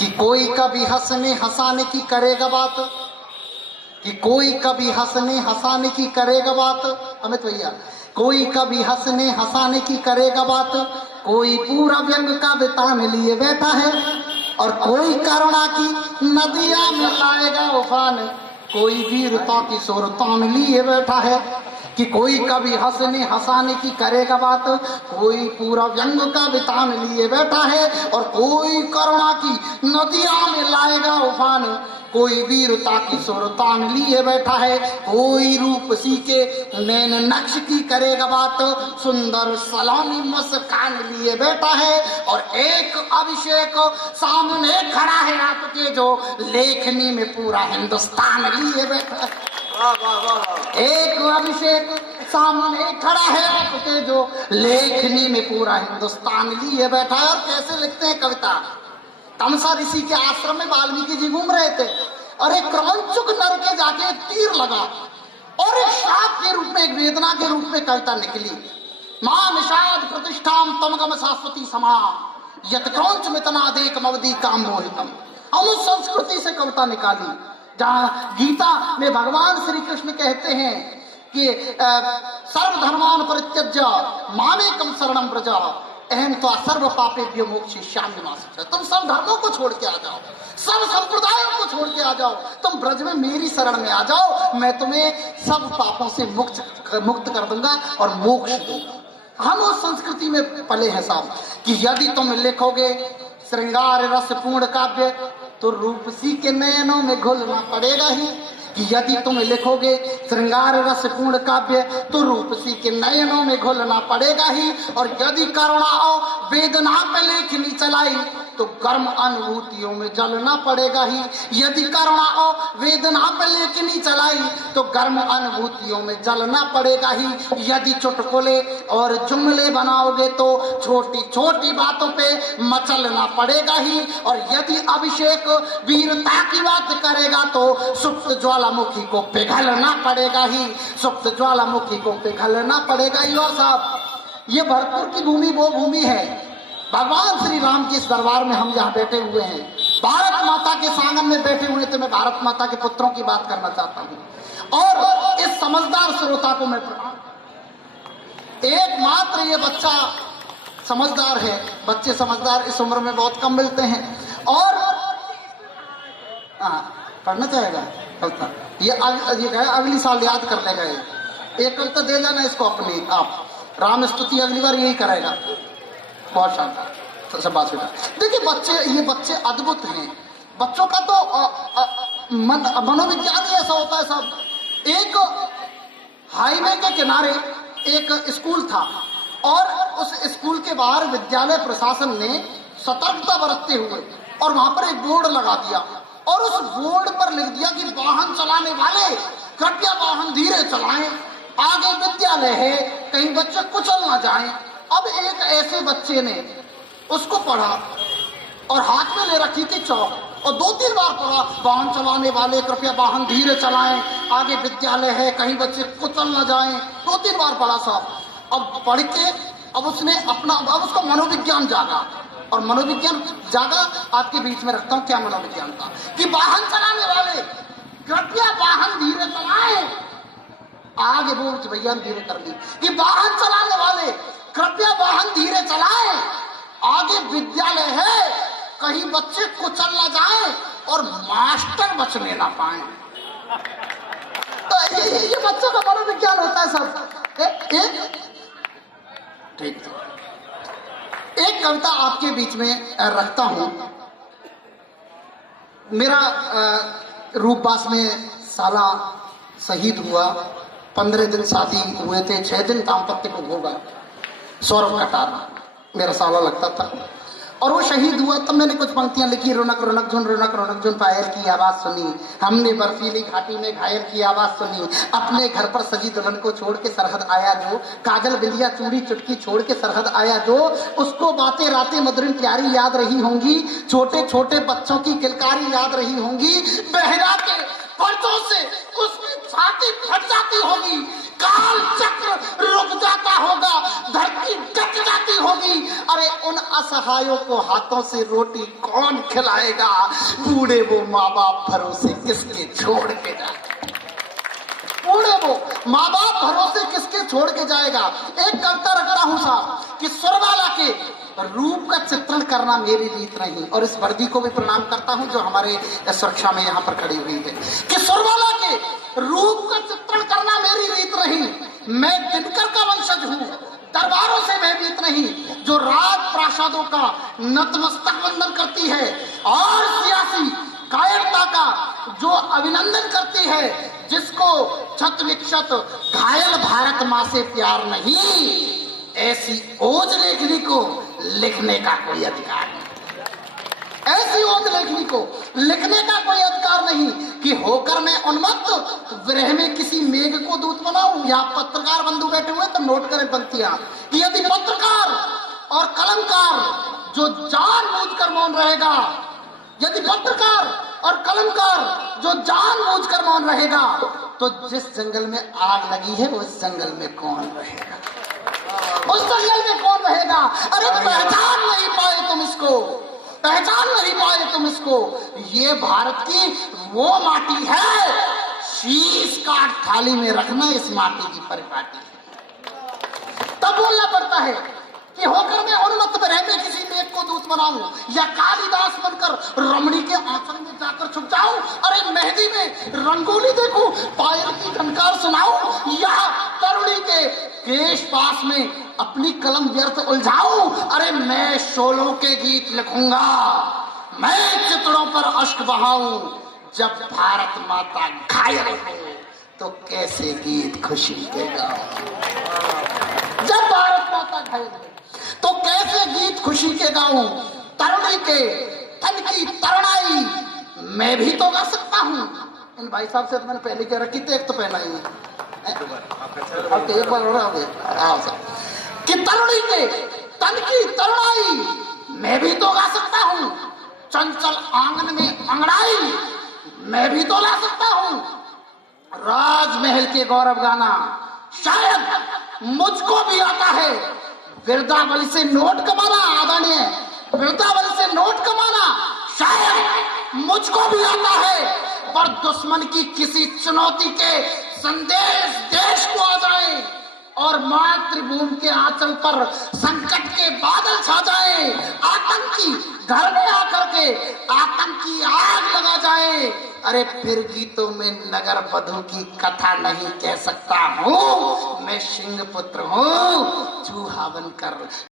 कि कोई कभी हंसने हंसाने की करेगा बात, कि कोई कभी हंसने हंसाने की करेगा बात, अमित भैया, कोई कभी हंसने हंसाने की करेगा बात, कोई पूरा व्यंग का बिताने लिए बैठा है, और कोई करुणा की नदियां में लाएगा उफान, कोई वीरता की सुर तान लिए बैठा है। कि कोई कभी हंसने हंसाने की करेगा बात, कोई पूरा व्यंग का बितान लिए बैठा है, और कोई करुणा की नदियां में लाएगा उफान, कोई वीरता की सुर तान लिए बैठा है, कोई रूपसी के नैन नक्श की करेगा बात, सुंदर सलामी मुस्कान लिए बैठा है, और एक अभिषेक सामने खड़ा है आपके जो लेखनी में पूरा हिंदुस्तान लिए बैठा है। एक अभिषेक सामने खड़ा है आपके जो लेखनी में पूरा हिंदुस्तान लिए बैठा है। और कैसे लिखते हैं कविता, तमसा ऋषि के आश्रम में वाल्मीकि जी घूम रहे थे, और एक क्रौंचुक नर के जाके एक तीर लगा, और एक शाप के रूप में, एक वेदना के रूप में कविता निकली, मां निषाद प्रतिष्ठाम तमगम शाश्वती समा यत क्रौंच मितना देख मवदी काम मोहितम। हम उस संस्कृति से कविता निकाली जहां गीता में भगवान श्री कृष्ण कहते हैं कि सर्वधर्मान परित्यज्य मामेकम शरणं व्रज अहम तो सर्व पापेभ्यो मोक्षयिष्यामि मा शुचः। तुम सब धर्मों को छोड़ के आ जाओ, सब संप्रदायों को छोड़ के आ जाओ, तुम ब्रज में मेरी शरण में आ जाओ, मैं तुम्हें सब पापों से मुक्त कर दूंगा और मोक्ष दूंगा। हम उस संस्कृति में पले हैं साहब कि यदि तुम लिखोगे श्रृंगार रस पूर्ण काव्य तो रूपसी के नयनों में घुलना पड़ेगा ही, कि यदि तुम लिखोगे श्रृंगार रस पूर्ण काव्य तो रूपसी के नयनों में घुलना पड़ेगा ही, और यदि करुणा और वेदना पे लेखनी चलाई तो गर्म अनुभूतियों में जलना पड़ेगा ही, यदि करुणा और वेदना पे लेखनी चलाई तो गर्म अनुभूतियों में जलना पड़ेगा ही, यदि चुटकुले और जुमले बनाओगे तो छोटी छोटी बातों पे मचलना पड़ेगा ही, और यदि अभिषेक वीरता की बात करेगा तो सुप्त ज्वालामुखी को पिघलना पड़ेगा ही, सुप्त ज्वालामुखी को पिघलना पड़ेगा ही। और साहब ये भरतपुर की भूमि वो भूमि है, भगवान श्री राम के इस दरबार में हम यहाँ बैठे हुए हैं, भारत माता के सांगन में बैठे हुए थे। मैं भारत माता के पुत्रों की बात करना चाहता हूँ, और इस समझदार श्रोता को मैं प्रणाम। एकमात्र ये बच्चा समझदार है, बच्चे समझदार इस उम्र में बहुत कम मिलते हैं, और पढ़ना चाहेगा कविता, ये अगली साल याद कर लेगा, एक कविता दे देना इसको अपनी, आप राम स्तुति अगली बार यही करेगा। बहुत शानदार, तो सब बात। देखिए बच्चे, ये बच्चे अद्भुत हैं, बच्चों का तो मनोविज्ञान ही ऐसा होता है सब। एक हाईवे के किनारे एक स्कूल था, और उस स्कूल के बाहर विद्यालय प्रशासन ने सतर्कता बरतते हुए और वहां पर एक बोर्ड लगा दिया, और उस बोर्ड पर लिख दिया कि वाहन चलाने वाले कृपया वाहन धीरे चलाएं, आगे विद्यालय है, कहीं बच्चे कुचल ना जाएं। अब एक ऐसे बच्चे ने उसको पढ़ा और हाथ में ले रखी थी चौक, और 2-3 बार पढ़ा, वाहन चलाने वाले कृपया वाहन धीरे चलाएं, आगे विद्यालय है, कहीं बच्चे कुचल ना जाएं, 2-3 बार पढ़ा साहब। अब पढ़ के अब उसने अपना, अब उसका मनोविज्ञान जागा, और मनोविज्ञान जागा आपके बीच में रखता हूं क्या मनोविज्ञान था, कि वाहन चलाने वाले कृपया वाहन धीरे चलाएं, आगे वो भैया धीरे कर दी, कि वाहन चलाने वाले कृपया वाहन धीरे चलाएं, आगे विद्यालय है, कहीं बच्चे कुचल ना जाएं और मास्टर बचने ना पाए। तो ये बच्चों का मनोविज्ञान होता है सब। ठीक, एक कविता आपके बीच में रखता हूं। मेरा रूपबास में साला शहीद हुआ, 15 दिन शादी हुए थे, 6 दिन दाम्पत्य को भोगा। सौरभ कटारा मेरा साला लगता था, और वो शहीद हुआ। तब मैंने कुछ पंक्तियां लिखी, रोनक रोनक झुन रोनक रोनक झुन, पायल की आवाज सुनी हमने, बर्फीली घाटी में घायल की आवाज सुनी, अपने घर पर सजी दुल्हन को छोड़ के सरहद आया जो, काजल बिंदिया चूड़ी चुटकी छोड़ के सरहद आया जो, उसको बातें रातें मधुरिन प्यारी याद रही होंगी, छोटे छोटे बच्चों की किलकारी याद रही होंगी, बहरा के पर्दों से उसकी छाती फट जाती होगी, काल चक्र रुक जाता होगा, धरती कट जाती होगी। अरे उन असहायों को हाथों से रोटी कौन खिलाएगा? बूढ़े वो माँ बाप भरोसे किसके छोड़ के जाएगा? बूढ़े वो माँ बाप भरोसे किसके छोड़ के जाएगा? एक कविता रखता हूं साहब कि सुरवाला के रूप का चित्रण करना मेरी रीत नहीं, और इस वर्दी को भी प्रणाम करता हूं जो हमारे सुरक्षा में यहाँ पर खड़ी हुई है, कि सुरवाला के रूप का चित्रण करना मेरी रीत नहीं। मैं दिनकर का वंशज हूँ, दरबारों से भयभीत नहीं, जो राज प्रासादों का नतमस्तक वंदन करती है और सियासी कायरता का जो अभिनंदन करती है, जिसको छत विक्षत घायल भारत माँ से प्यार नहीं, ऐसी ओज लेखनी को लिखने का कोई अधिकार नहीं। ऐसी ओज लेखनी को लिखने का कोई अधिकार नहीं कि होकर मैं उन्मत्त विरह में किसी मेघ को दूत बनाऊं। या पत्रकार बंधु बैठे हुए तो नोट करें पंक्तियां कि यदि पत्रकार और कलमकार जो जानबूझकर मौन रहेगा, यदि पत्रकार और कलमकार जो जानबूझकर मौन रहेगा, तो जिस जंगल में आग लगी है उस जंगल में कौन रहेगा? उस जंगल में कौन रहेगा? अरे पहचान नहीं पाए तुम इसको, पहचान नहीं पाए तुम इसको। ये भारत की वो माटी है, शीश काट थाली में रखना इस माटी की परिपाटी है। तब बोलना पड़ता है कि होकर मैं उन्मत्त विरह में किसी मेघ को दूत बनाऊं, या कालिदास बनकर रमणी के आंचल में जाकर छुप जाऊं। अरे मेहंदी में रंगोली देखूं, पायल की झनकार सुनाऊं, या तरुणी के केश पास में अपनी कलम व्यर्थ उलझाऊं। अरे मैं शोलों के गीत लिखूंगा, मैं चित्रों पर अश्क बहाऊं। जब भारत माता घायल है तो कैसे गीत खुशी के गाऊं? जब भारत माता घायल है तो कैसे गीत खुशी के गाऊं? तरुणी के तन की तरुणाई मैं भी तो गा सकता हूं। इन भाई साहब से तो मैंने पहले क्या रखी थी, एक तो पहना ही है, अब तो एक बार हो रहा है कि तरुणी के तन की तरुणाई मैं भी तो गा सकता हूं। चंचल आंगन में अंगड़ाई मैं भी तो ला सकता हूं। राजमहल के गौरव गाना शायद मुझको भी आता है। वृंदावन से नोट कमाना, आदरणीय वृंदावन से नोट कमाना शायद मुझको भी आता है, पर दुश्मन की किसी चुनौती के संदेश देश को आ जाए और मातृभूमि के आंचल पर संकट के बादल छा जाए, आतंकी घर में आकर के आतंकी आग लगा जाए, अरे फिर गीतों में नगर वधु की कथा नहीं कह सकता हूँ। मैं सिंह पुत्र हूँ, चूहा बनकर